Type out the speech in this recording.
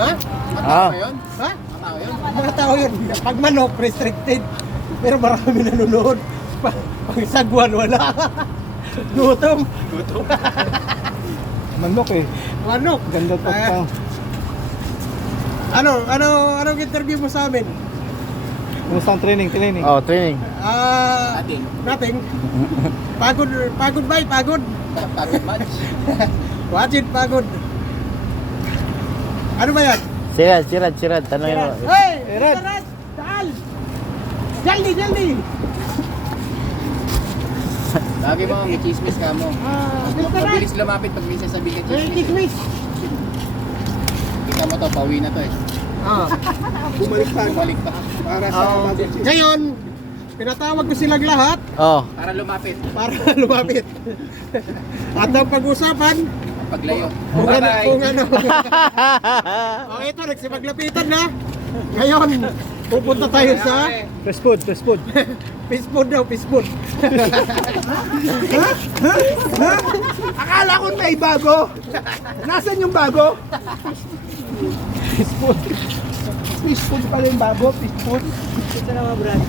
Ha? Ah. Yun? Ha? Matao yun? Mga tao yun. Pag manok, restricted. Pero marami nanonood. Pag sagwan, wala. Gutom. Manok eh. Manok. Ganda to pa. Anong interview mo sa amin? Kumusta ang training? Oh, training. Nothing. Pagod ba? Pagod. Pagod match. Wajid pagod. Ano ba yan? Sirad. Tanongin mo. Hey! Rad. Rad! Taal! Jaldi! Lagi mo, may chismis ka mo. Mabilis lumapit pag may sasabihin ka May chismis. tikmis. Kita mo to, pauwi na to eh. Bumalik pa. Para sa ngayon, pinatawag ko silang lahat Oh. Para lumapit. para lumapit. At ang pag-usapan, Paglayo. kung Bye-bye. ano. O ito, nagsipaglapitan na. Ngayon, pupunta tayo sa Fast food. fish food daw, fish food. Akala ko may bago. Nasaan yung bago? Fish food pala yung bago. Fish food. Ito na mga brad.